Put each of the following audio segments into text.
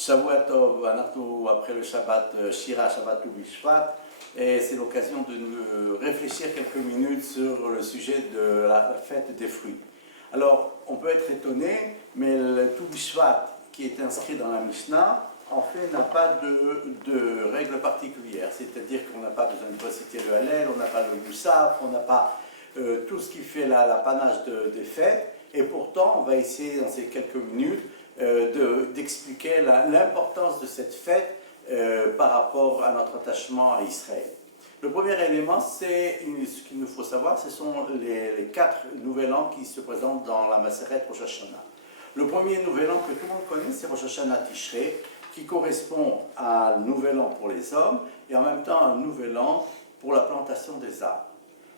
Shavua Tov, après le Shabbat, Shira Shabbat ou Bishvat, et c'est l'occasion de réfléchir quelques minutes sur le sujet de la fête des fruits. Alors, on peut être étonné, mais le Tu Bishvat qui est inscrit dans la Mishnah, en fait, n'a pas de règle particulière. C'est-à-dire qu'on n'a pas besoin de reciter le Hallel, on n'a pas le Moussaf, on n'a pas tout ce qui fait l'apanage des fêtes. Et pourtant, on va essayer dans ces quelques minutes d'expliquer l'importance de cette fête par rapport à notre attachement à Israël. Le premier élément, c'est ce qu'il nous faut savoir, ce sont les 4 nouvel an qui se présentent dans la Maseret Rosh Hashanah. Le premier nouvel an que tout le monde connaît, c'est Rosh Hashanah Tishrei, qui correspond à un nouvel an pour les hommes et en même temps un nouvel an pour la plantation des arbres.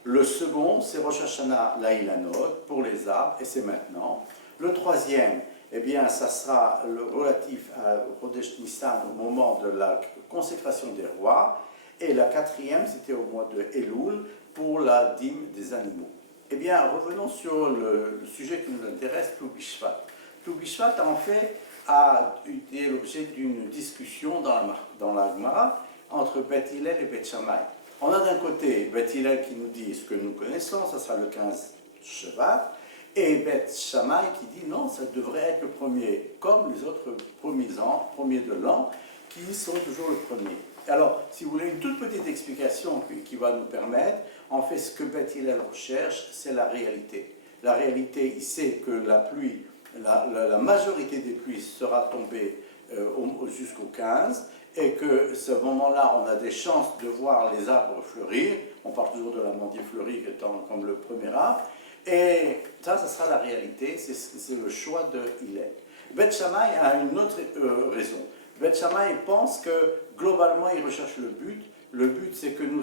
Le second, c'est Rosh Hashanah Laïlanot pour les arbres, et c'est maintenant. Le troisième, eh bien, ça sera le relatif à Chodesh Nissan au moment de la consécration des rois. Et la quatrième, c'était au mois de Elul pour la dîme des animaux. Eh bien, revenons sur le sujet qui nous intéresse, Tu Bishvat. Tu Bishvat, en fait, a été l'objet d'une discussion dans la Gemara entre Beth Hillel et Beth Shammai. On a d'un côté Beth Hillel qui nous dit ce que nous connaissons, ça sera le 15 Shevat, et Beth Shammai qui dit non, ça devrait être le premier, comme les autres premiers de l'an, qui sont toujours le premier. Alors, si vous voulez une toute petite explication qui va nous permettre, en fait, ce que Beth Hillel recherche, c'est la réalité. La réalité, il sait que la pluie, la majorité des pluies sera tombée jusqu'au 15, et que ce moment-là, on a des chances de voir les arbres fleurir. On parle toujours de l'amandier fleuri étant comme le premier arbre. Et ça sera la réalité, c'est le choix de Hillel. Beth Shammai a une autre raison. Beth Shammai pense que globalement, il recherche le but. Le but, c'est que nous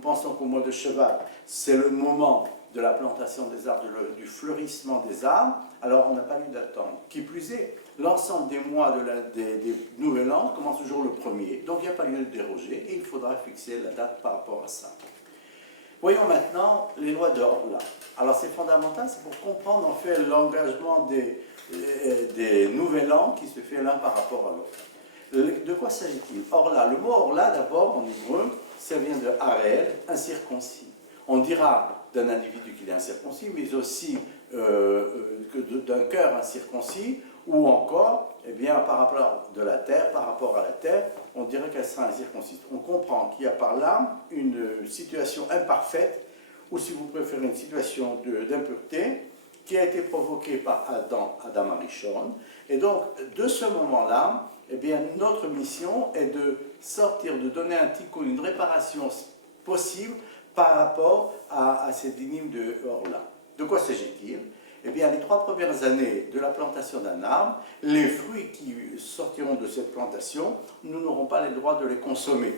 pensons qu'au mois de Shevat, c'est le moment de la plantation des arbres, du fleurissement des arbres. Alors, on n'a pas lieu d'attendre. Qui plus est, l'ensemble des mois des Nouvel An commence toujours le premier. Donc, il n'y a pas lieu de déroger et il faudra fixer la date par rapport à ça. Voyons maintenant les lois de Orla. Alors, c'est fondamental, c'est pour comprendre en fait l'engagement des Nouvel An qui se fait l'un par rapport à l'autre. De quoi s'agit-il? Orla, le mot Orla, d'abord, en hébreu, ça vient de Harel, incirconcis. On dira d'un individu qu'il est incirconcis, mais aussi d'un cœur incirconcis, ou encore, eh bien, par rapport de la terre, par rapport à la terre, on dirait qu'elle sera incirconcise. On comprend qu'il y a par là une situation imparfaite, ou si vous préférez une situation d'impureté, qui a été provoquée par Adam Arishon. Et donc, de ce moment-là, eh bien, notre mission est de sortir, de donner un tikkun, une réparation possible par rapport à cette dîme de Orla. De quoi s'agit-il? Eh bien, les 3 premières années de la plantation d'un arbre, les fruits qui sortiront de cette plantation, nous n'aurons pas le droit de les consommer.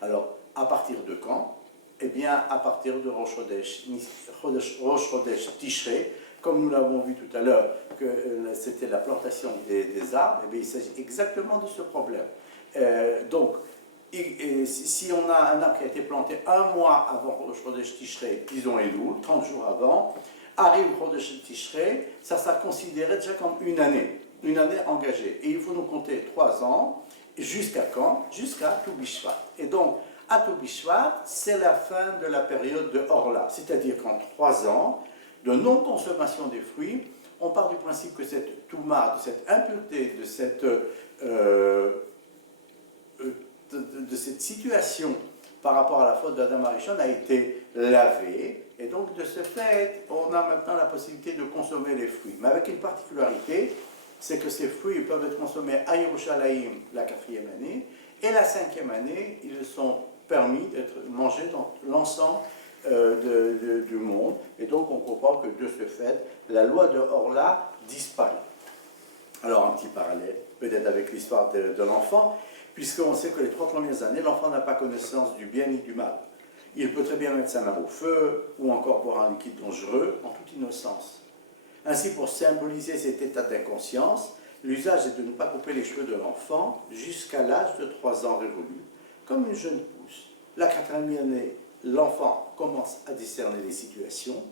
Alors, à partir de quand? Eh bien, à partir de Rosh Chodesh Tishrei, comme nous l'avons vu tout à l'heure, que c'était la plantation des arbres, eh bien, il s'agit exactement de ce problème. Donc, si on a un arbre qui a été planté un mois avant Rosh Chodesh Tishrei, disons Elul, 30 jours avant, arrive Chodesh Tishrei, ça sera considéré déjà comme une année engagée. Et il faut nous compter 3 ans, jusqu'à quand? Jusqu'à Tu Bishvat. Et donc, à Tu Bishvat, c'est la fin de la période de Orla, c'est-à-dire qu'en 3 ans, de non-consommation des fruits, on part du principe que cette touma, de cette impureté, de cette situation par rapport à la faute d'Adam Arishon a été lavée, et donc de ce fait, on a maintenant la possibilité de consommer les fruits. Mais avec une particularité, c'est que ces fruits peuvent être consommés à Yerushalayim la 4e année, et la 5e année, ils sont permis d'être mangés dans l'ensemble du monde, et donc on comprend que de ce fait, la loi de Orla disparaît. Alors un petit parallèle, peut-être avec l'histoire de l'enfant, puisqu'on sait que les 3 premières années, l'enfant n'a pas connaissance du bien ni du mal. Il peut très bien mettre sa main au feu, ou encore boire un liquide dangereux, en toute innocence. Ainsi, pour symboliser cet état d'inconscience, l'usage est de ne pas couper les cheveux de l'enfant jusqu'à l'âge de 3 ans révolu, comme une jeune pousse. La 4e année, l'enfant commence à discerner les situations.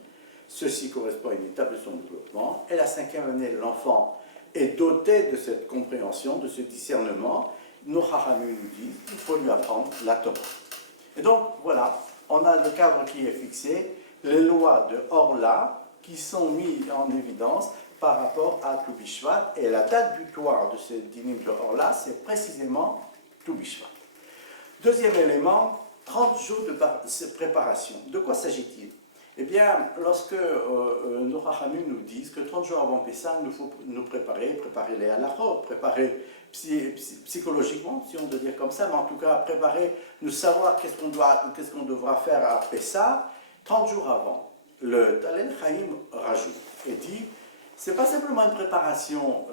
Ceci correspond à une étape de son développement. Et la 5e année, l'enfant est doté de cette compréhension, de ce discernement, nos Chachamim nous disent qu'il faut lui apprendre la Torah. Et donc, voilà, on a le cadre qui est fixé, les lois de Orla qui sont mises en évidence par rapport à Tou Bishvat, et la date butoir de ces dinim de Orla, c'est précisément Tou Bishvat. Deuxième élément, 30 jours de préparation. De quoi s'agit-il? Eh bien, lorsque nos Chachamim nous disent que 30 jours avant Pessah, il nous faut nous préparer les halachot, préparer psychologiquement, si on veut dire comme ça, mais en tout cas, préparer, nous savoir qu'est-ce qu'on devra faire à Pessah, 30 jours avant. Le Talmud Chaim rajoute et dit, c'est pas simplement une préparation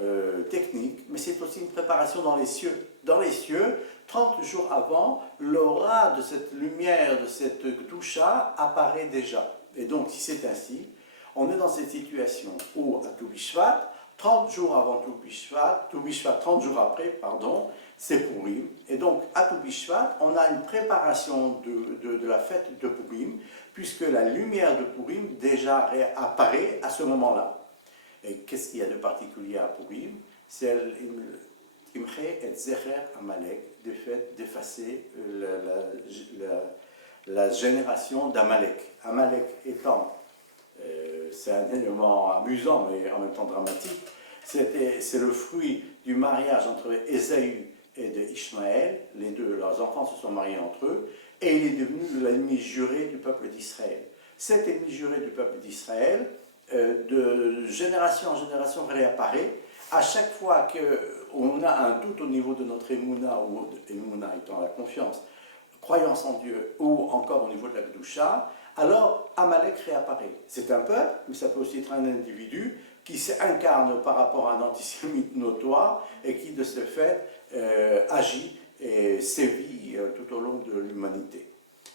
technique, mais c'est aussi une préparation dans les cieux. Dans les cieux, 30 jours avant, l'aura de cette lumière, de cette Gdusha apparaît déjà. Et donc, si c'est ainsi, on est dans cette situation où, à Tou Bishvat, 30 jours avant Tou Bishvat, 30 jours après, pardon, c'est Purim. Et donc, à Tou Bishvat, on a une préparation de la fête de Purim, puisque la lumière de Purim déjà apparaît à ce moment-là. Et qu'est-ce qu'il y a de particulier à Purim? C'est Imche et Zecher Amalek, du fait d'effacer la génération d'Amalek. Amalek étant, c'est un élément amusant mais en même temps dramatique, c'est le fruit du mariage entre Ésaü et de Ishmaël. Les deux, leurs enfants se sont mariés entre eux, et il est devenu l'ennemi juré du peuple d'Israël. Cet ennemi juré du peuple d'Israël, de génération en génération, réapparaît. À chaque fois qu'on a un doute au niveau de notre émouna, ou émouna étant la confiance, croyance en Dieu, ou encore au niveau de la Gdusha, alors Amalek réapparaît. C'est un peuple, mais ça peut aussi être un individu qui s'incarne par rapport à un antisémite notoire et qui de ce fait agit et sévit tout au long de l'humanité.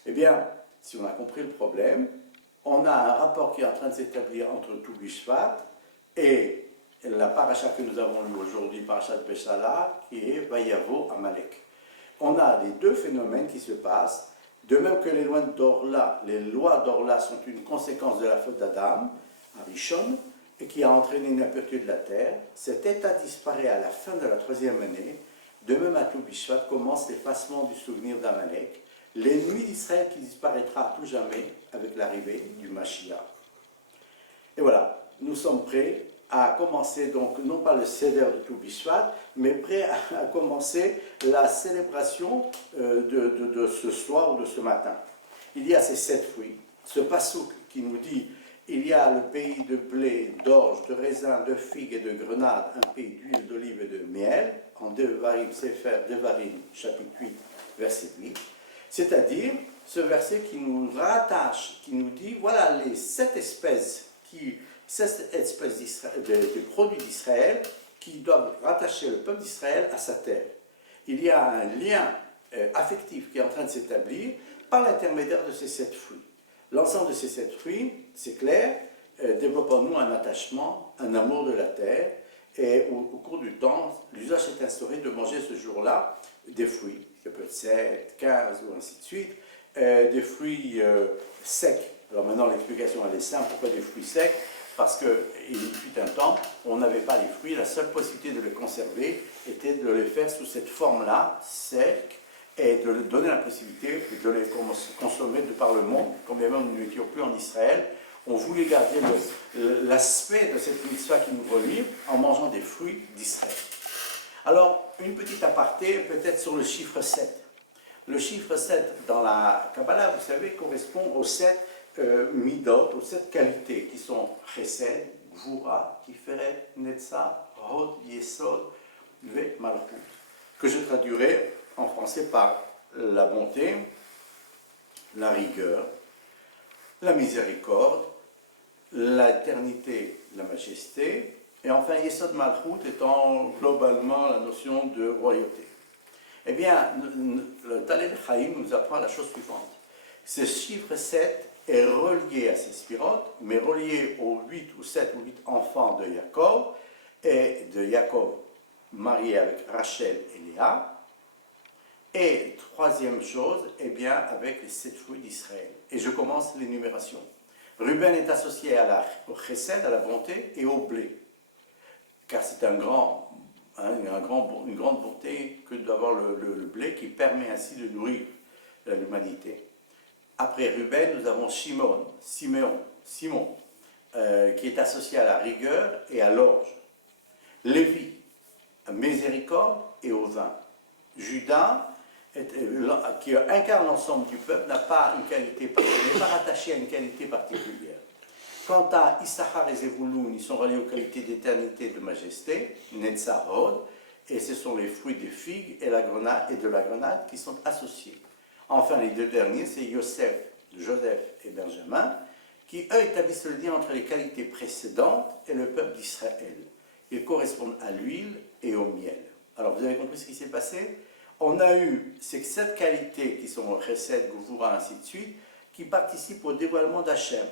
Eh bien, si on a compris le problème, on a un rapport qui est en train de s'établir entre Tou Bishvat et la paracha que nous avons lue aujourd'hui, parachat Peshala, qui est Vayavo Amalek. On a les deux phénomènes qui se passent, de même que les lois d'Orla sont une conséquence de la faute d'Adam, Arishon, et qui a entraîné une impureté de la terre. Cet état disparaît à la fin de la 3e année. De même à Tou Bishvat commence l'effacement du souvenir d'Amalek, l'ennemi d'Israël qui disparaîtra à tout jamais avec l'arrivée du Mashiach. Et voilà, nous sommes prêts à commencer donc non pas le Seder de Tou Bishvat, mais prêts à commencer la célébration de ce soir ou de ce matin. Il y a ces 7 fruits, ce passouk qui nous dit il y a le pays de blé, d'orge, de raisin, de figues et de grenades, un pays d'huile d'olive et de miel, en Devarim, Sefer, Devarim, chapitre 8, verset 8. C'est-à-dire ce verset qui nous rattache, qui nous dit voilà les 7 espèces de produits d'Israël qui doivent rattacher le peuple d'Israël à sa terre. Il y a un lien affectif qui est en train de s'établir par l'intermédiaire de ces 7 fruits. L'ensemble de ces 7 fruits, c'est clair, développe en nous un attachement, un amour de la terre, et au cours du temps, l'usage s'est instauré de manger ce jour-là des fruits, ça peut être 7, 15 ou ainsi de suite, des fruits secs. Alors maintenant l'explication elle est simple, pourquoi des fruits secs? Parce qu'il fut un temps, on n'avait pas les fruits, la seule possibilité de les conserver était de les faire sous cette forme-là, secs, et de leur donner la possibilité de les consommer de par le monde, quand bien même nous n'étions plus en Israël. On voulait garder l'aspect de cette mitzvah qui nous relie en mangeant des fruits d'Israël. Alors, une petite aparté peut-être sur le chiffre 7. Le chiffre 7 dans la Kabbalah, vous savez, correspond aux 7 midot, aux 7 qualités qui sont Chesed, Gvura, Tiferet, Netza, Hod, Yesod, Ve Malchut, que je traduirai en français par la bonté, la rigueur, la miséricorde, l'éternité, la majesté, et enfin Yesod Malchut étant globalement la notion de royauté. Eh bien, le Talmud Chaim nous apprend la chose suivante. Ce chiffre 7 est relié à ces spirotes, mais relié aux 8 ou 7 ou 8 enfants de Jacob, et de Jacob marié avec Rachel et Léa. Et troisième chose, eh bien, avec les 7 fruits d'Israël. Et je commence l'énumération. Ruben est associé au chesed, à la bonté, et au blé. car c'est une grande bonté que d'avoir le blé qui permet ainsi de nourrir l'humanité. Après Ruben, nous avons Simon, qui est associé à la rigueur et à l'orge. Lévi, à miséricorde et au vin. Judas, qui incarne l'ensemble du peuple, n'est pas rattaché à une qualité particulière. Quant à Issachar et Zevouloun, ils sont reliés aux qualités d'éternité et de majesté, Netzahod, et ce sont les fruits des figues et de la grenade qui sont associés. Enfin, les deux derniers, c'est Joseph et Benjamin, qui eux établissent le lien entre les qualités précédentes et le peuple d'Israël. Ils correspondent à l'huile et au miel. Alors, vous avez compris ce qui s'est passé? On a eu ces 7 qualités qui sont Chesed, Gvura, ainsi de suite, qui participent au dévoilement d'Hachem.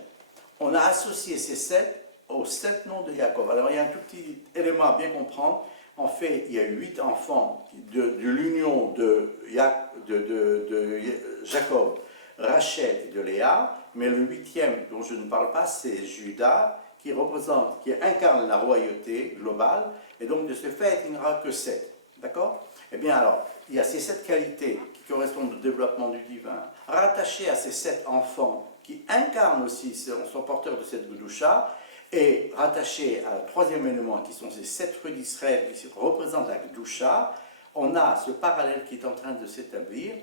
On a associé ces 7 aux 7 noms de Jacob. Alors, il y a un tout petit élément à bien comprendre. En fait, il y a 8 enfants de l'union de Jacob, Rachel et de Léa, mais le 8e dont je ne parle pas, c'est Judas, qui incarne la royauté globale, et donc de ce fait, il n'y aura que 7. D'accord? Eh bien alors, il y a ces 7 qualités qui correspondent au développement du divin, rattachées à ces 7 enfants qui incarnent aussi, sont porteurs de cette Gdusha, et rattachés à un 3e élément, qui sont ces 7 fruits d'Israël qui représentent la Gdusha. On a ce parallèle qui est en train de s'établir,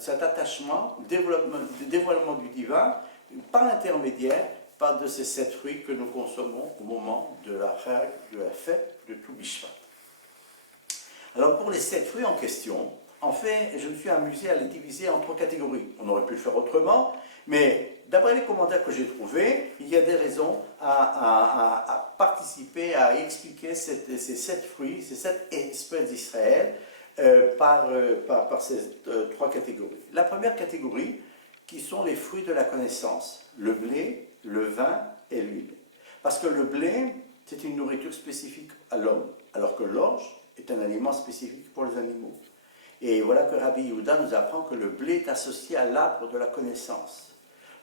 cet attachement, dévoilement du divin, par l'intermédiaire de ces 7 fruits que nous consommons au moment de la fête de Tou Bishvat. Alors pour les 7 fruits en question, en fait, je me suis amusé à les diviser en 3 catégories. On aurait pu le faire autrement, mais d'après les commentaires que j'ai trouvés, il y a des raisons à participer, à expliquer ces 7 fruits, ces 7 espèces d'Israël par ces 3 catégories. La première catégorie, qui sont les fruits de la connaissance, le blé, le vin et l'huile. Parce que le blé, c'est une nourriture spécifique à l'homme, alors que l'orge est un aliment spécifique pour les animaux. Et voilà que Rabbi Yehuda nous apprend que le blé est associé à l'arbre de la connaissance.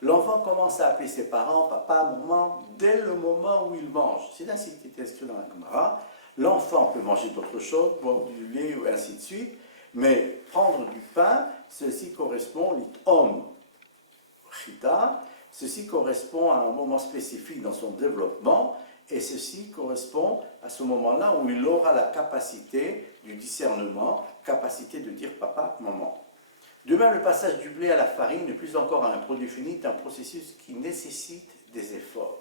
L'enfant commence à appeler ses parents, papa, maman, dès le moment où il mange. C'est ainsi qu'il est inscrit dans la Gemara. L'enfant peut manger d'autres choses, boire du lait ou ainsi de suite, mais prendre du pain, ceci correspond, l'homme, chita, ceci correspond à un moment spécifique dans son développement, et ceci correspond à ce moment-là où il aura la capacité du discernement, capacité de dire papa, maman. De même, le passage du blé à la farine, de plus encore à un produit fini, est un processus qui nécessite des efforts.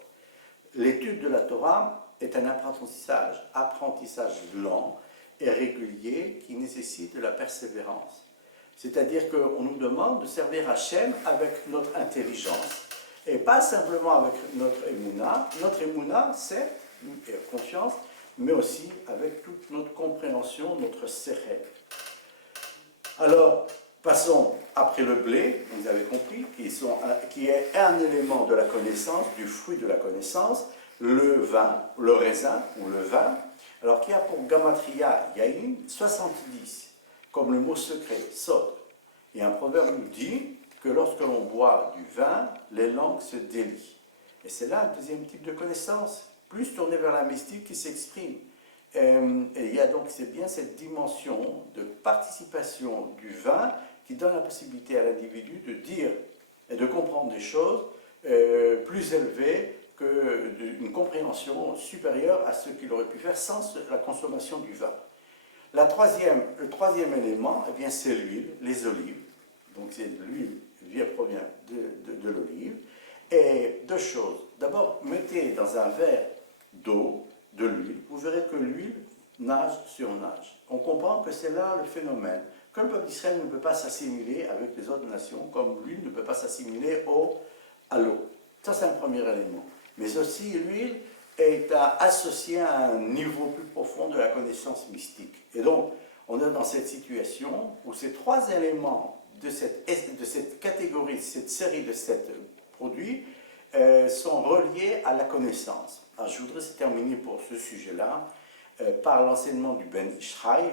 L'étude de la Torah est un apprentissage lent et régulier qui nécessite de la persévérance. C'est-à-dire qu'on nous demande de servir Hachem avec notre intelligence et pas simplement avec notre émouna. Notre émouna, certes, conscience, mais aussi avec toute notre compréhension, notre sérel. Alors, passons après le blé, vous avez compris, qui est un élément de la connaissance, du fruit de la connaissance, le vin, le raisin ou le vin, alors qui a pour gamatria yaïn 70, comme le mot secret, sod. Et un proverbe nous dit que lorsque l'on boit du vin, les langues se délient. Et c'est là un deuxième type de connaissance, plus tourné vers la mystique qui s'exprime. Et il y a donc, c'est bien cette dimension de participation du vin qui donne la possibilité à l'individu de dire et de comprendre des choses plus élevées qu'une compréhension supérieure à ce qu'il aurait pu faire sans la consommation du vin. Le troisième élément, eh bien, c'est l'huile, les olives. Donc c'est l'huile provient de l'olive. Et 2 choses. D'abord, mettez dans un verre d'eau de l'huile, vous verrez que l'huile nage sur nage. On comprend que c'est là le phénomène, que le peuple d'Israël ne peut pas s'assimiler avec les autres nations, comme l'huile ne peut pas s'assimiler à l'eau. Ça, c'est un premier élément. Mais aussi, l'huile est associée à un niveau plus profond de la connaissance mystique. Et donc, on est dans cette situation où ces 3 éléments de cette catégorie, cette série de 7 produits, sont reliés à la connaissance. Alors, je voudrais terminer pour ce sujet-là par l'enseignement du Ben Ishraï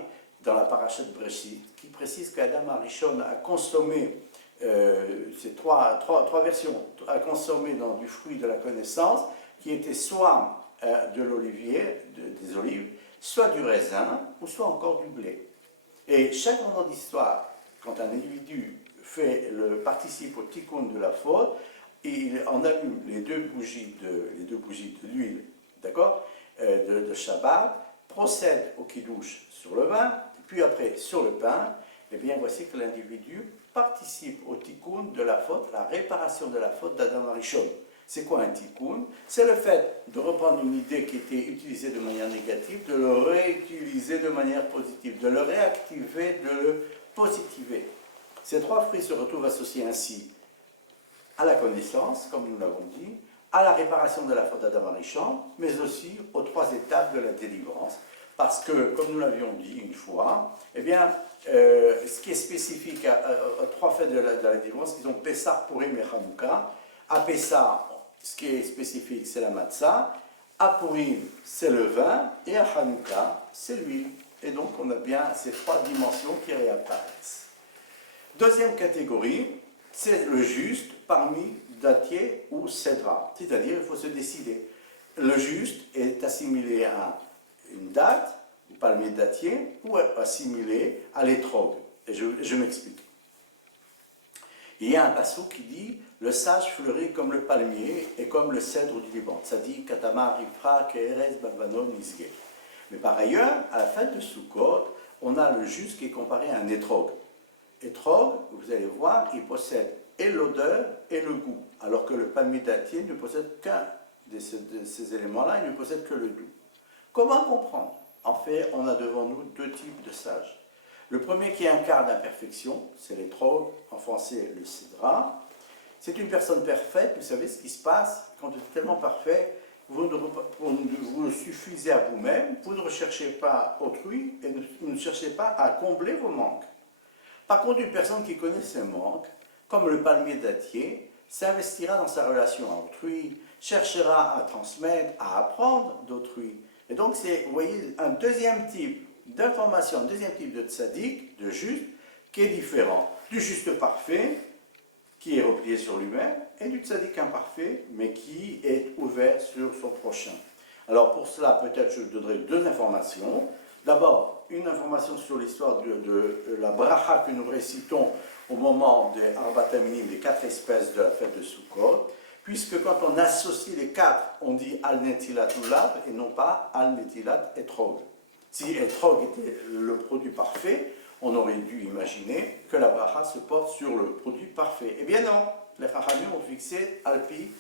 dans la Parashat Breshit, qui précise qu'Adam Arishon a consommé ces trois versions, a consommé du fruit de la connaissance, qui était soit de l'olivier, des olives, soit du raisin ou soit encore du blé. Et chaque moment d'histoire, quand un individu participe au tikkun de la faute, il en allume les deux bougies de l'huile, d'accord, de Shabbat, procède au kiddush sur le vin, puis après sur le pain, et bien voici que l'individu participe au tikkun de la faute, la réparation de la faute d'Adam Arishon. C'est quoi un tikkun? C'est le fait de reprendre une idée qui était utilisée de manière négative, de le réutiliser de manière positive, de le réactiver, de le positiver. Ces trois fruits se retrouvent associés ainsi à la connaissance, comme nous l'avons dit, à la réparation de la faute d'Adam Arishon, mais aussi aux trois étapes de la délivrance. Parce que, comme nous l'avions dit une fois, eh bien, ce qui est spécifique aux trois fêtes de la délivrance, qui sont Pessah, Purim et Hanouka. À Pessah, ce qui est spécifique, c'est la matzah. À Purim, c'est le vin. Et à Hanouka, c'est l'huile. Et donc, on a bien ces trois dimensions qui réapparaissent. Deuxième catégorie, c'est le juste parmi dattier ou cédra. C'est-à-dire, il faut se décider. Le juste est assimilé à une date, un palmier dattier, ou assimilé à l'étrog. Et je m'explique. Il y a un passage qui dit « Le sage fleurit comme le palmier et comme le cèdre du Liban. » Ça dit « Katama rifra ke'erez balvanon nisge » Mais par ailleurs, à la fête de Sukkot, on a le juste qui est comparé à un étrog. Étrog, vous allez voir, il possède et l'odeur et le goût, alors que le palmier dattier ne possède qu'un de ces éléments-là, il ne possède que le doux. Comment comprendre? En fait, on a devant nous deux types de sages. Le premier qui incarne la perfection, c'est l'étrog, en français le cédra. C'est une personne parfaite, vous savez ce qui se passe quand vous êtes tellement parfait, vous ne suffisez à vous-même, vous ne recherchez pas autrui et vous ne cherchez pas à combler vos manques. Par contre, une personne qui connaît ses manques, comme le palmier dattier, s'investira dans sa relation à autrui, cherchera à transmettre, à apprendre d'autrui. Et donc, c'est, vous voyez, un deuxième type d'information, un deuxième type de tzaddik, de juste, qui est différent du juste parfait, qui est replié sur lui-même, et du tzaddik imparfait, mais qui est ouvert sur son prochain. Alors, pour cela, peut-être je donnerai deux informations. D'abord, une information sur l'histoire de la bracha que nous récitons au moment des Arbat Aminim, les quatre espèces de la fête de Sukkot, puisque quand on associe les quatre, on dit Al-Netilat Ulav et non pas Al-Netilat Etrog. Si Etrog était le produit parfait, on aurait dû imaginer que la bracha se porte sur le produit parfait. Eh bien non, les Chachamim ont fixé Alpi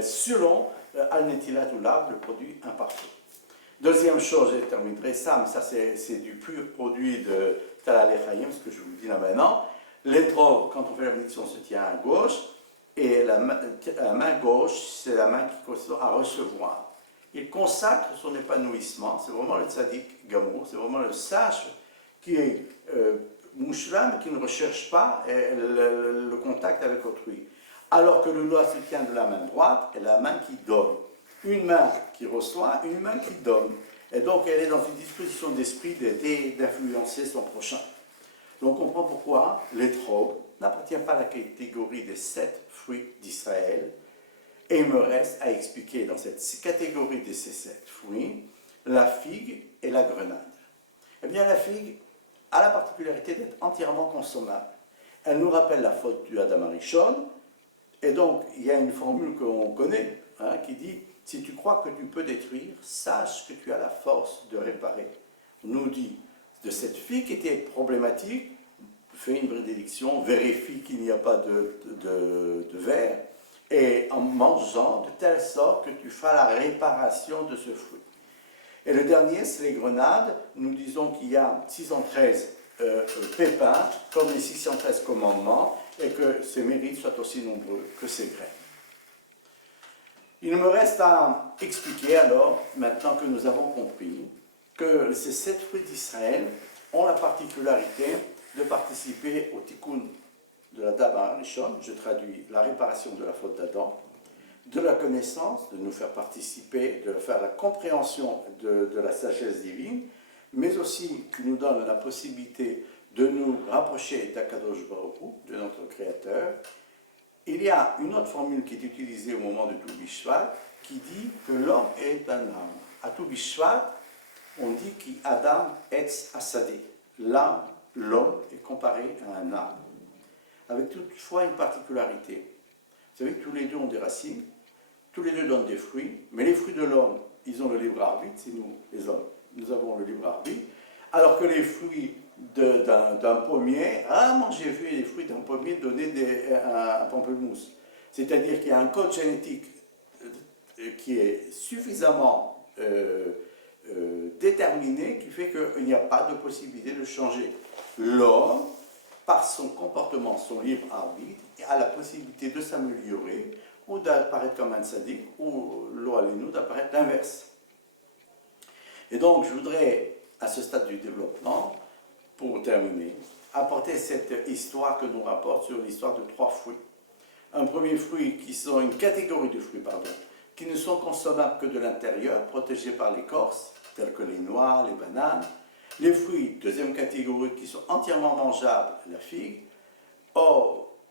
selon Al-Netilat Ulav, le produit imparfait. Deuxième chose, je terminerai ça, mais ça c'est du pur produit de Talal Echaim, ce que je vous dis là maintenant. L'étrog, quand on fait la bénédiction, se tient à gauche, et la main gauche, c'est la main qui correspond à recevoir. Il consacre son épanouissement, c'est vraiment le tzaddik gamour, c'est vraiment le sage qui est mouchlam, qui ne recherche pas le contact avec autrui. Alors que le doigt se tient de la main droite et la main qui donne. Une main qui reçoit, une main qui donne. Et donc elle est dans une disposition d'esprit d'aider, d'influencer son prochain. Donc on comprend pourquoi l'étrog n'appartient pas à la catégorie des 7 fruits d'Israël. Et il me reste à expliquer dans cette catégorie de ces 7 fruits, la figue et la grenade. Eh bien la figue a la particularité d'être entièrement consommable. Elle nous rappelle la faute du Adam Arishon, et donc il y a une formule qu'on connaît, qui dit « Si tu crois que tu peux détruire, sache que tu as la force de réparer. » On nous dit de cette figue qui était problématique, fais une bénédiction, vérifie qu'il n'y a pas de verre, et en mangeant de telle sorte que tu feras la réparation de ce fruit. Et le dernier, c'est les grenades. Nous disons qu'il y a 613 pépins, comme les 613 commandements, et que ces mérites soient aussi nombreux que ces graines. Il me reste à expliquer alors, maintenant que nous avons compris, que ces 7 fruits d'Israël ont la particularité de participer au tikkun de la Daba Rishon, je traduis la réparation de la faute d'Adam, de la connaissance, de nous faire participer, de faire la compréhension de la sagesse divine, mais aussi qui nous donne la possibilité de nous rapprocher d'Akadosh Baruch Hu, de notre Créateur. Il y a une autre formule qui est utilisée au moment de Tou Bishvat, qui dit que l'homme est un âme. À tout Bishvat, on dit qu'Adam etz asadé. L'âme, l'homme, est comparé à un arbre. Avec toutefois une particularité. Vous savez que tous les deux ont des racines, tous les deux donnent des fruits, mais les fruits de l'homme, ils ont le libre arbitre, c'est nous, les hommes, nous avons le libre arbitre, alors que les fruits d'un pommier, moi j'ai vu les fruits d'un pommier donner un pamplemousse. C'est-à-dire qu'il y a un code génétique qui est suffisamment déterminé qui fait qu'il n'y a pas de possibilité de changer. L'homme, par son comportement, son libre arbitre, a la possibilité de s'améliorer ou d'apparaître comme un sadique ou l'oalénou d'apparaître l'inverse. Et donc je voudrais, à ce stade du développement, pour terminer, apporter cette histoire que nous rapporte sur l'histoire de 3 fruits. Un premier fruit qui sont une catégorie de fruits, qui ne sont consommables que de l'intérieur, protégés par l'écorce, tels que les noix, les bananes. Les fruits, deuxième catégorie, qui sont entièrement mangeables, la figue.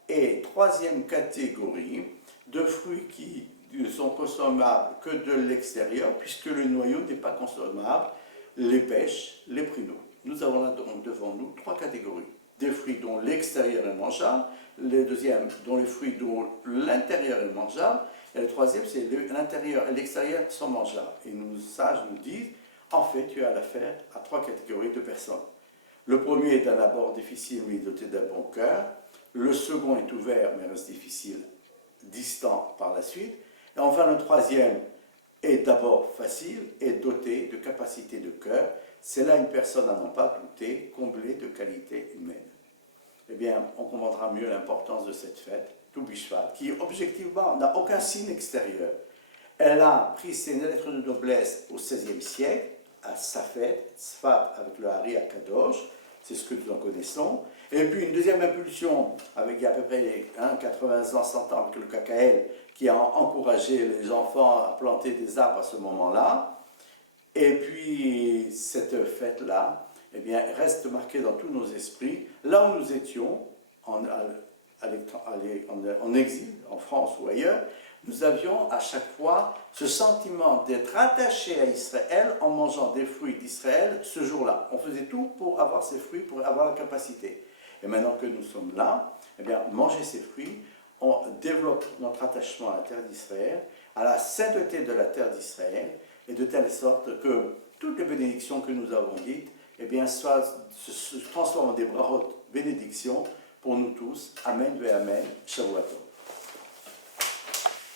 Et troisième catégorie, de fruits qui ne sont consommables que de l'extérieur, puisque le noyau n'est pas consommable, les pêches, les pruneaux. Nous avons là donc devant nous 3 catégories. Des fruits dont l'extérieur est mangeable, le deuxième dont les fruits dont l'intérieur est mangeable, et le troisième c'est l'intérieur et l'extérieur sont mangeables. Et nos sages nous disent, en fait tu as affaire à 3 catégories de personnes. Le premier est d'un abord difficile mais doté d'un bon cœur, le second est ouvert mais reste difficile, distant par la suite, et enfin le troisième est d'abord facile et doté de capacités de cœur. C'est là une personne à n'en pas douter, comblée de qualités humaines. Eh bien, on comprendra mieux l'importance de cette fête, Tou Bishvat, qui objectivement n'a aucun signe extérieur. Elle a pris ses lettres de noblesse au XVIe siècle, à Safed, Sfat avec le Hari à Kadosh, c'est ce que nous en connaissons. Et puis une deuxième impulsion, avec il y a à peu près 80 ans, 100 ans, avec le KKL, qui a encouragé les enfants à planter des arbres à ce moment-là. Et puis cette fête-là, eh bien, reste marquée dans tous nos esprits. Là où nous étions, en exil, en France ou ailleurs, nous avions à chaque fois ce sentiment d'être attaché à Israël en mangeant des fruits d'Israël ce jour-là. On faisait tout pour avoir ces fruits, pour avoir la capacité. Et maintenant que nous sommes là, eh bien, manger ces fruits, on développe notre attachement à la terre d'Israël, à la sainteté de la terre d'Israël, et de telle sorte que toutes les bénédictions que nous avons dites, eh bien, se transforment en des brachot bénédictions pour nous tous. Amen, ve amen, Shavuot.